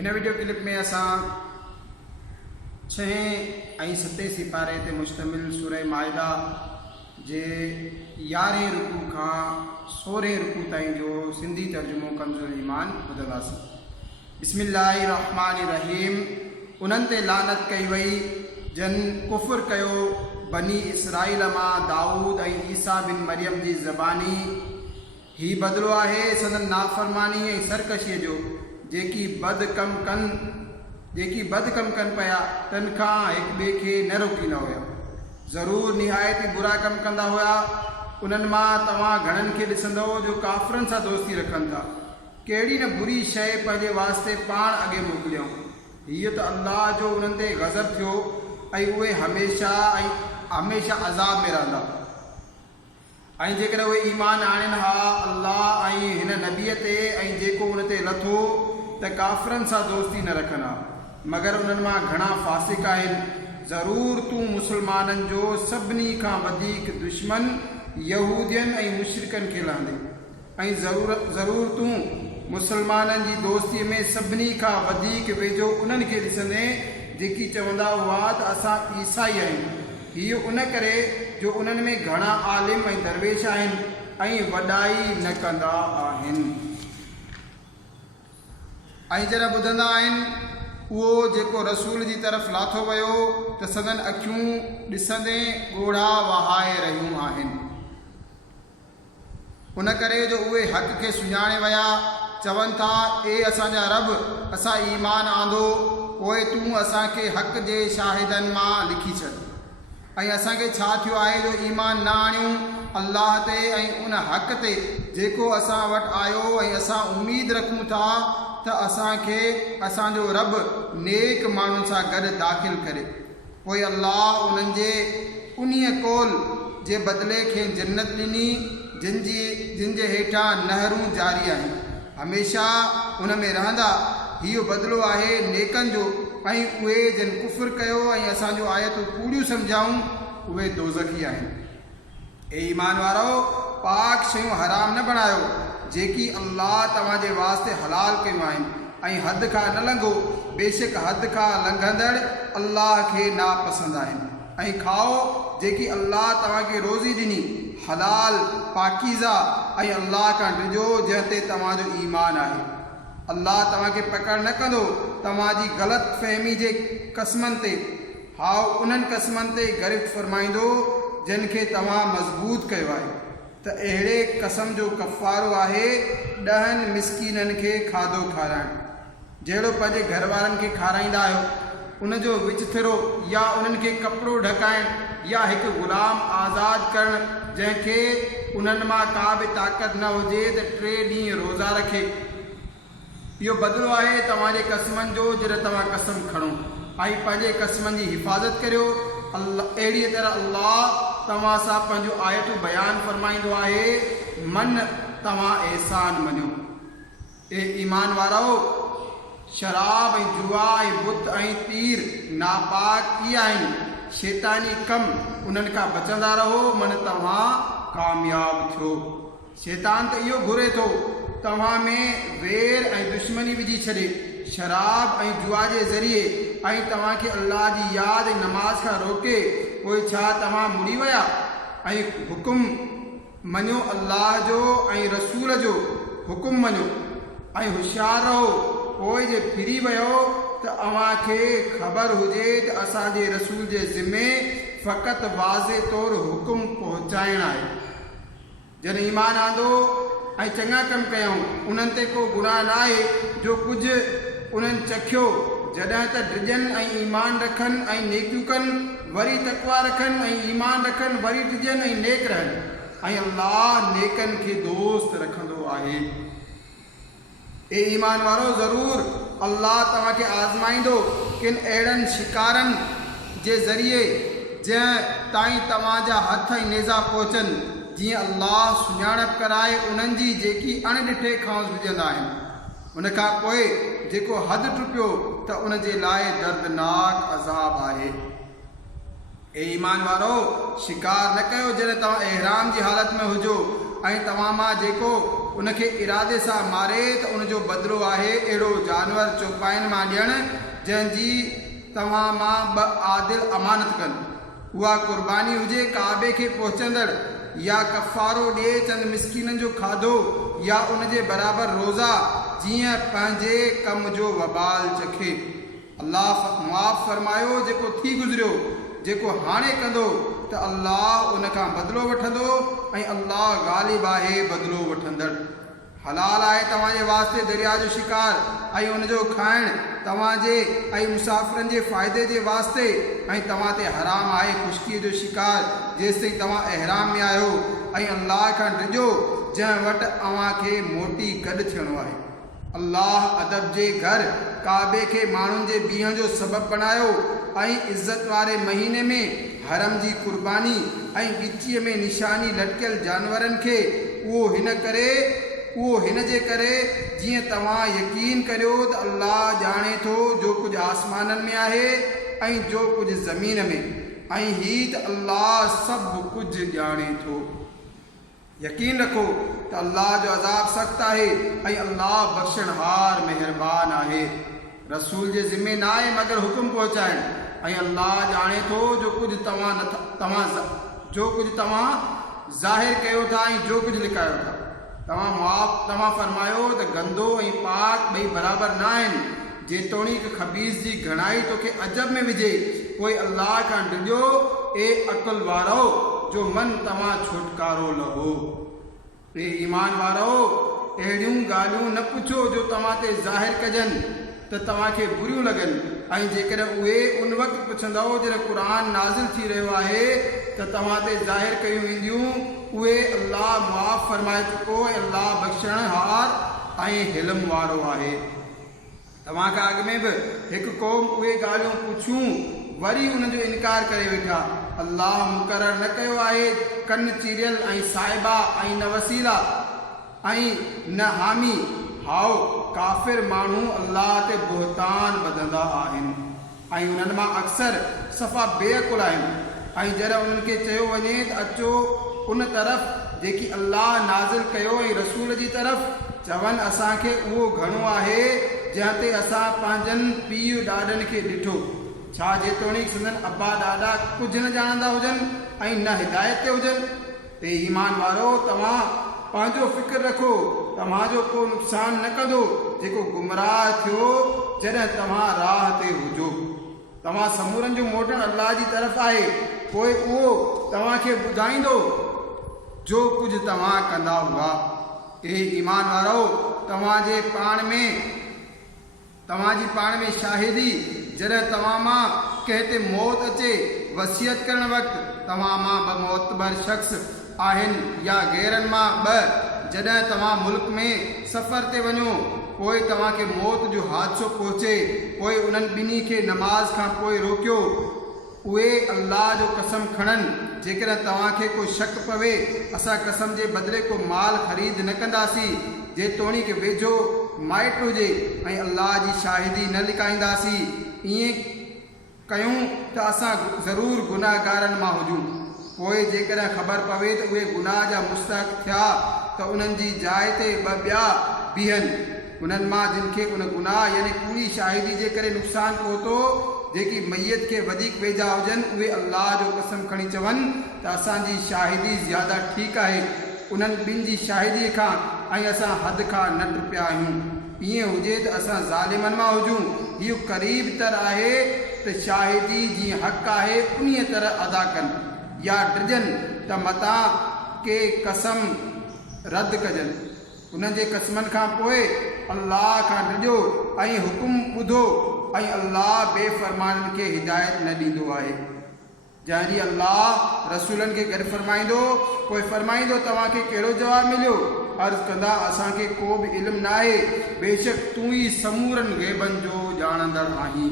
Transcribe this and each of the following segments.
हिन video clip में असां 6 ऐं 7 सिपारे ते मुश्तमिल सूरह माइदा जे 11 रुकू खां 16 रुकू ताईं जो सिंधी तर्जुमो कमज़ोर ईमान ॿुधंदासीं। बिस्मिल्लाहिर्रहमानिर्रहीम। उन्हनि ते लानत कई वई जन कुफ़्र कयो बनी इसराइल मां दाऊद ऐं ईसा बिन मरियम जी ज़बानी। ही बदिलो आहे संदन नाफ़रमानी ऐं सरकशीअ जो जेकी बद कम कन पिया तन खां हिक ॿिए खे न रोकींदा हुआ। ज़रूर निहायत बुरा कम कंदा हुआ। उन्हनि मां तव्हां घणनि खे ॾिसंदो जो काफ़िरनि सां दोस्ती रखनि था। कहिड़ी न बुरी शइ पंहिंजे वास्ते पाण अॻे मोकिलियऊं। हीअ त अल्लाह जो उन्हनि ते गज़ब थियो ऐं उहे हमेशा अज़ाब में रहंदा। ऐं जेकर उहे ईमान आणनि हा अल्लाह ऐं हिन नबीअ ते ऐं जेको उन ते लथो त काफ़िरनि सां दोस्ती न रखंदा, मगर उन्हनि मां घणा फासिक आहिनि। ज़रूर तूं मुसलमाननि जो सभिनी खां वधीक दुश्मन यहूदियन ऐं मुशरिकनि खे लहंदे ऐं ज़रूर तूं मुसलमाननि जी दोस्तीअ में सभिनी खां वधीक वेझो उन्हनि खे ॾिसंदे जेकी चवंदा हुआ त असां ईसाई आहियूं। हीअ उन करे जो उन्हनि में घणा आलिम ऐं दरवेश आहिनि ऐं वॾाई न कंदा आहिनि। ऐं जरा ॿुधंदा आहिनि उहो जेको रसूल जी तरफ़ लाथो वियो त सदन अखियूं ॾिसंदे ॻोढ़ा वहाए रहियूं आहिनि। उन करे जो उहे हक़ खे सुञाणे विया चवनि था ए असांजा रब असां ईमान आंदो, पोइ तूं असांखे हक़ जे शाहिदनि मां लिखी छॾ। ऐं असांखे छा थियो आहे जो ईमान न आणियूं अल्लाह ते ऐं उन हक़ ते जेको असां वटि आयो ऐं असां उमेद रखूं था त असांखे असांजो रब नेक माण्हुनि सां गॾु दाख़िल करे। पोइ अल्लाह उन्हनि जे उन्हीअ कौल जे बदिले खे जन्नत ॾिनी जिन जे हेठां नहरूं जारी आहिनि, हमेशा उन में रहंदा। इहो बदिलो आहे नेकनि जो। ऐं उहे जिन कुफ़्र कयो ऐं असांजो आयतूं कूड़ियूं सम्झाऊं उहे दोज़खी आहिनि। ए ईमान वारो, पाक शयूं हराम न बणायो जेकी अल्लाह तव्हांजे वास्ते हलाल कयूं आहिनि ऐं हद खां न लंघो, बेशक हद खां लंघंदड़ अल्लाह खे नापसंद आहिनि। ऐं खाओ जेकी अल्लाह तव्हांखे रोज़ी ॾिनी हलाल पाकीज़ा ऐं अल्लाह खां ॾिजो जंहिं ते तव्हांजो ईमान आहे। अल्लाह तव्हांखे पकड़ न कंदो तव्हांजी ग़लति फ़हमी जे क़स्मनि ते, हाओ उन्हनि क़स्मनि ते गिरफ़्त फरमाईंदो जिन खे तव्हां मज़बूत कयो आहे। त अहिड़े क़सम जो कफ़ारो आहे 10 मिस्कीननि खे खाधो खाराइणु। जहिड़ो पंहिंजे घर वारनि खे खाराईंदा आहियो उनजो विचथिरो या उन्हनि खे कपिड़ो ढकाइणु या हिकु ग़ुलाम आज़ादु करणु जंहिंखे उन्हनि मां का बि ताक़त न हुजे त 3 ॾींहं रोज़ा रखे। इहो बदिलो आहे तव्हांजे क़स्मनि जो जॾहिं तव्हां कसम खणो ऐं पंहिंजे क़स्मनि जी हिफ़ाज़त करियो। अहिड़ीअ तरह अल्लाह तव्हां सां पंहिंजो आयतूं बयानु फरमाईंदो आहे, मन तव्हां एहसान मञियो। ए ईमान वारो, शराब ऐं जुआ ऐं बुत ऐं तीर नापाक इहे आहिनि शैतानी कम, उन्हनि खां बचंदा रहो मन तव्हां कामयाब थियो। शैतान त इहो घुरे थो तव्हां में वेर ऐं दुश्मनी विझी छॾे शराब ऐं जुआ जे ज़रिए ऐं तव्हांखे अल्लाह जी यादि ऐं नमाज़ खां रोके। पोइ छा तव्हां मुड़ी विया ऐं हुकुम मञियो अल्लाह जो ऐं रसूल जो हुकुम मञियो ऐं होशियारु रहो। पोइ जे फिरी वियो त अव्हांखे ख़बर हुजे त असांजे रसूल जे ज़िम्मे फ़क़ति वाज़े तौरु हुकुम पहुचाइणु आहे। जॾहिं ईमान आंदो ऐं चङा कम कयूं उन्हनि ते को गुनाह न आहे जो कुझु उन्हनि चखियो जॾहिं त ड्रिजनि ऐं ईमान रखनि ऐं नेकियूं कनि, वरी तक़वा रखनि ऐं ईमान रखनि, वरी ड्रिजनि ऐं नेक रहनि। ऐं अल्लाह नेकनि खे दोस्त रखंदो आहे। ए ईमान वारो, ज़रूर अल्लाह तव्हांखे आज़माईंदो किन अहिड़नि शिकारनि जे ज़रिए जंहिं ताईं तव्हांजा हथ ऐं नेज़ा पहुचनि, जीअं अल्लाह सुञाणप कराए उन्हनि जी जेकी अणॾिठे खांस विझंदा आहिनि। उनखां पोइ जेको हद टुपियो त उन जे लाइ दर्दनाक अज़ाब आहे। ए ईमान वारो, शिकार न कयो जॾहिं तव्हां एहराम जी हालत में हुजो ऐं तव्हां मां जेको उनखे इरादे सां मारे त उनजो बदिलो आहे अहिड़ो जानवर चौपाइन मां ॾियणु जंहिंजी तव्हां मां ॿ आदिल अमानत कनि। उहा क़ुर्बानी हुजे काबे खे पहुचंदड़ या कफ़ारो ॾिए चंद मिसकीननि जो खाधो या उनजे बराबरि रोज़ा जीअं पंहिंजे कम जो वबाल चखे। अल्लाह मुआफ़ फरमायो जेको थी गुज़रियो, जेको हाणे कंदो त अल्लाह उन खां बदिलो वठंदो ऐं अल्लाह ग़ालिब आहे बदिलो वठंदड़। हलाल आहे तव्हांजे वास्ते दरिया जो शिकार ऐं उनजो खाइणु तव्हांजे ऐं मुसाफ़िरनि जे फ़ाइदे जे वास्ते, ऐं तव्हां ते हराम आहे ख़ुश्कीअ जो शिकार जेसिताईं तव्हां अहराम में आहियो ऐं अल्लाह खां डिॼो जंहिं वटि अव्हांखे मोटी गॾु थियणो आहे। अल्लाह अदब जे घर काबे खे माण्हुनि जे बीहण जो सबबु बणायो ऐं इज़त वारे महीने में हरम जी कुर्बानी ऐं ॻिचीअ में निशानी लटकियल जानवरनि खे उहो हिन जे करे जीअं तव्हां यकीन करियो त अल्लाह ॼाणे थो जो कुझु आसमाननि में आहे ऐं जो कुझु ज़मीन में, ऐं हीअ त अल्लाह सभु कुझु ॼाणे थो। यकीन रखो त अल्लाह जो अज़ाब सख़्तु आहे ऐं अल्लाह बख़्शणहार महिरबान आहे। रसूल जे ज़िम्मे न आहे मगर हुकुम पहुचाइणु, ऐं अल्लाह ॼाणे थो जो कुझु तव्हां ज़ाहिर कयो था ऐं जो कुझु लिकायो था। तव्हां फरमायो त गंदो ऐं पाक ॿई बराबरि न आहिनि, जेतोणीक ख़बीस जी घणाई तोखे अजब में विझे। पोइ अल्लाह खां डिॼो ए अक़ुल वारो जो मन तव्हां छुटकारो लहो। ए ईमान वारो अहिड़ियूं ॻाल्हियूं न पुछो जो तव्हां ते ज़ाहिर कजनि त तव्हांखे बुरियूं लॻनि, ऐं जेकॾहिं उहे उन वक़्तु पुछंदव जॾहिं क़ुर नाज़िल थी रहियो आहे त तव्हां ते ज़ाहिर कयूं वेंदियूं, उहे अल्लाह मुआफ़ फरमाए चुको ऐं अल्लाह बख़्शणहार ऐं हिलम वारो आहे। तव्हां खां अॻु में बि हिकु क़ौम उहे ॻाल्हियूं पुछियूं, वरी उनजो इनकार करे वेठा। अल्लाह मुक़ररु न कयो आहे कन चीरियल ऐं साहिबा ऐं न वसीला ऐं न हामी। हाओ काफ़िर माण्हू अल्लाह ते बुहतान ॿधंदा आहिनि ऐं उन्हनि मां अक्सर सफ़ा बेअकुल आहिनि। ऐं जॾहिं उन्हनि खे चयो वञे त अचो उन तरफ़ जेकी अल्लाह नाज़िल कयो ऐं रसूल जी तरफ़, चवनि असांखे उहो घणो आहे जंहिं ते असां पंहिंजनि पीउ ॾाॾनि खे ॾिठो। छा जेतोणीक संदन अब्बा ॾाॾा कुझु न ॼाणंदा हुजनि ऐं न हिदायत ते हुजनि। ते ईमान वारो तव्हां पंहिंजो फ़िक्र रखो, तव्हांजो को नुक़सान न कंदो जेको गुमराह थियो जॾहिं तव्हां राह ते हुजो। तव्हां समूरनि जो मोटणु अल्लाह जी तरफ़ आहे, पोइ उहो तव्हांखे ॿुधाईंदो जो कुझु तव्हां कंदा हुआ। ए ईमान वारो तव्हांजी पाण में शाहिदी जॾहिं तव्हां मां कंहिं ते मौत अचे, वसियत करण वक़्तु तव्हां मां ॿ मोतबर शख़्स आहिनि या गैरनि मां ॿ, जॾहिं तव्हां मुल्क में सफ़र ते वञो पोइ तव्हांखे मौत जो हादसो पहुचे, पोइ उन्हनि ॿिन्ही खे नमाज़ खां पोइ रोकियो। उहे अल्लाह जो कसम खणनि जेकॾहिं तव्हांखे को शक पवे असां कसम जे बदिले को माल ख़रीद न कंदासीं जेतोणीक वेझो माइट हुजे ऐं अल्लाह जी शाहिदी न लिकाईंदासीं। ईअं कयूं त असां ज़रूरु गुनाहगारनि मां हुजूं। पोइ जेकॾहिं ख़बर पवे त उहे गुनाह जा मुस्तहक़ थिया त उन्हनि जी जाइ ते ॿ ॿिया बीहनि, उन्हनि मां जिन खे उन गुनाह यानी पूरी शाहिदी जे करे नुक़सानु पहुतो, जेकी मैयत खे वधीक वेझा हुजनि, उहे अल्लाह जो कसम खणी चवनि त असांजी शाहिदी ज़्यादा ठीकु आहे उन्हनि ॿिनि जी शाहिदीअ खां ऐं असां हद खां न टुपिया आहियूं। ईअं हुजे त असां ज़ालिमनि मां हुजूं। इहो क़रीब तर आहे त शाहिदी जीअं हक़ आहे उन्हीअ तरह अदा कनि या डिॼनि त मतां के कसम रद्द कजनि। उन्हनि जे कसमनि खां पोइ अल्लाह खां डिॼो ऐं हुकुम ॿुधो ऐं अल्लाह बेफ़रमाननि खे हिदायत न ॾींदो आहे। जंहिं ॾींहुं अल्लाह रसूलनि खे गॾु फरमाईंदो, पोइ फरमाईंदो तव्हांखे कहिड़ो जवाबु मिलियो? अर्ज़ु कंदा असांखे को बि इल्मु न आहे, बेशक तूं ई समूरनि ग़ैबनि जो ॼाणंदड़ आहीं।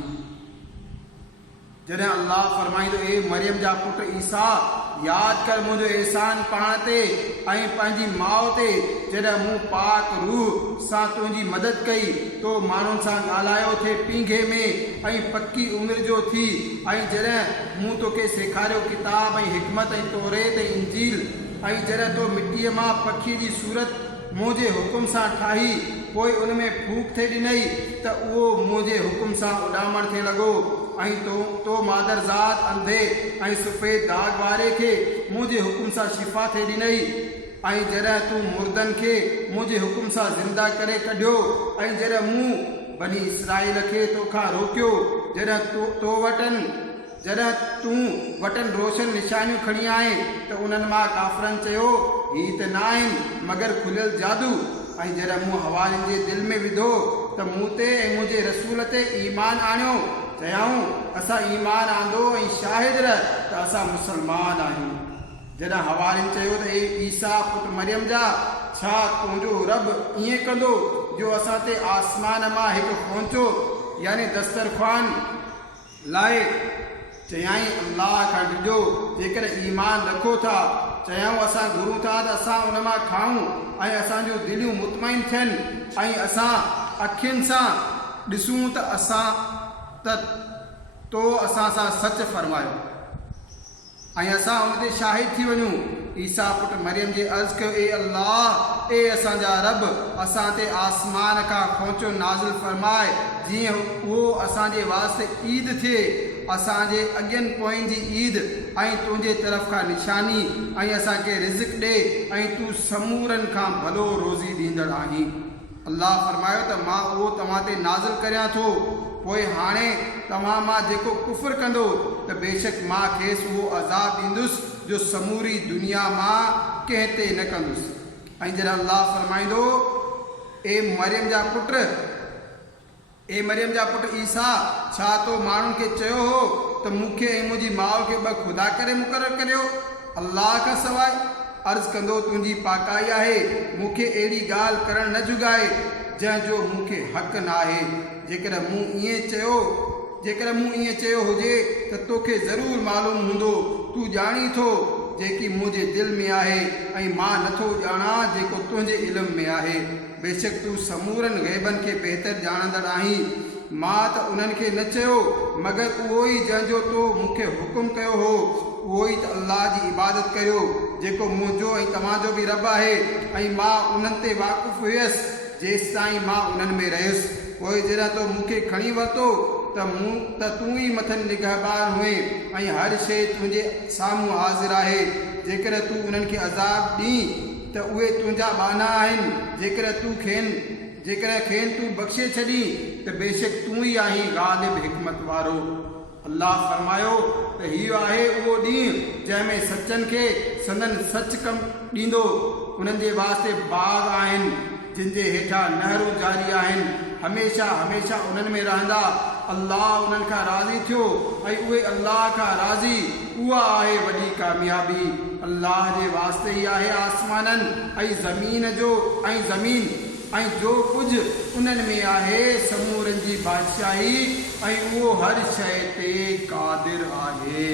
जॾहिं अल्लाह फरमाईंदो ए मरियम जा पुट ईसा यादि कर मुंहिंजो एहसान पाण ते ऐं पंहिंजी माउ ते, जॾहिं मूं पाक रूह सां तुंहिंजी मदद कई, तो माण्हुनि सां ॻाल्हायो थे पींघे में ऐं पकी उमिरि जो थी, ऐं जॾहिं मूं तोखे सेखारियो किताब ऐं हिकमत ऐं तौरेत ऐं इंजील, ऐं जॾहिं तो मिटीअ मां पखीअ जी सूरत मुंहिंजे हुकुम सां ठाही पोइ उन में फूक थिए ॾिनई त उहो मुंहिंजे हुकुम सां उॾामण थिए लॻो ऐं तो मादर ज़ात अंधे ऐं सफ़ेद दाग वारे खे मुंहिंजे हुकुम सां शिफ़ा थिए ॾिनई ऐं जॾहिं तूं मुर्दनि खे मुंहिंजे हुकुम सां ज़िंदा करे कढियो ऐं जॾहिं मूं बनी इसराईल खे तोखां रोकियो जॾहिं जॾहिं तूं वटनि रोशन निशानियूं खणी आए त उन्हनि मां काफ़रनि चयो हीअ त न आहिनि मगर खुलियल जादू ऐं जॾहिं मूं हवारियुनि जे दिलि में विधो त मूं ते ऐं मुंहिंजे रसूल ते ईमान आणियो चयाऊं असां ईमान आंदो ऐं शाहिद रह त असां मुस्लमान आहियूं जॾहिं हवारियुनि चयो त ए ईसा पुट मरियम जा छा तुंहिंजो रब ईअं कंदो जो असां ते आसमान मां हिकु पहुचो यानी दस्तरख़्वान लाइ चयाई अल्लाह खां ॾिजो जेकर ईमान रखो था चयाऊं असां घुरूं था त असां उन मां खाऊं ऐं असांजूं दिलियूं मुतमइन थियनि ऐं असां अखियुनि सां ॾिसूं त तो असां सां सच फरमायो ऐं असां उन ते शाहिद थी वञूं ईसा पुट मरियम जे अर्ज़ कयो ए अल्लाह ए असांजा रब असां ते आसमान खां खोचो नाज़िल फरमाए जीअं उहो असांजे वास्ते ईद थिए असांजे अॻियनि पोयनि जी ईद ऐं तुंहिंजे तरफ़ खां निशानी ऐं असांखे रिज़्क़ ॾे ऐं तूं समूरनि खां भलो रोज़ी ॾींदड़ आहीं अल्लाह फरमायो त मां उहो तव्हां ते नाज़िल करियां थो पोइ हाणे तव्हां मां जेको कुफ़र कंदो त बेशक मां खेसि उहो अज़ाब ॾींदुसि जो समूरी दुनिया मां कंहिं ते न कंदुसि ऐं जॾहिं अल्लाह फरमाईंदो ए मरियम जा पुट ईसा छा तो माण्हुनि खे चयो हो त मूंखे ऐं मुंहिंजी माउ खे ॿ ख़ुदा करे मुक़ररु करियो अल्लाह खां सवाइ अर्ज़ु कंदो तुंहिंजी पाकाई आहे मूंखे अहिड़ी ॻाल्हि करणु न जुगाए जंहिंजो मूंखे हक़ न आहे जेकर मूं ईअं चयो हुजे त तोखे ज़रूरु मालूम हूंदो तूं ॼाणी थो जेकी मुंहिंजे दिलि में आहे ऐं मां नथो ॼाणा जेको तुंहिंजे इल्म में आहे बेशक तूं समूरनि ग़ैबनि खे बहितर ॼाणंदड़ आहीं मां त उन्हनि खे न चयो मगर उहो ई जंहिंजो तो मूंखे हुकुम कयो हो उहो ई त अल्लाह जी इबादत कयो जेको मुंहिंजो ऐं तव्हांजो बि रब आहे ऐं मां उन्हनि ते वाक़ुफ़ु हुयसि जेसि ताईं मां उन्हनि में रहियुसि पोइ जॾहिं तो मूंखे खणी वरितो त तूं ई मथनि निगहबान हुए ऐं हर शइ तुंहिंजे साम्हूं हाज़िर आहे जेकर तूं उन्हनि खे अज़ाब ॾीं त उहे तुंहिंजा बाना आहिनि जेकर खेनि तूं बख़्शे छॾीं त बेशक तूं ई आहीं ग़ालिब हिकमत वारो अल्लाह फरमायो त हीउ आहे उहो ॾींहुं जंहिंमें सचनि खे संदन सच कमु ॾींदो उन्हनि जे वास्ते बाग़ आहिनि जिन जे हेठां नहरूं जारी आहिनि हमेशह हमेशह उन्हनि में रहंदा अल्लाह उन्हनि खां राज़ी थियो ऐं उहे अल्लाह खां राज़ी उहा आहे वॾी कामयाबी अल्लाह जे वास्ते ई आहे आसमाननि ऐं ज़मीन ऐं जो कुझु उन्हनि में आहे समूरनि जी बादशाही ऐं उहो हर शइ ते क़ादिर आहे।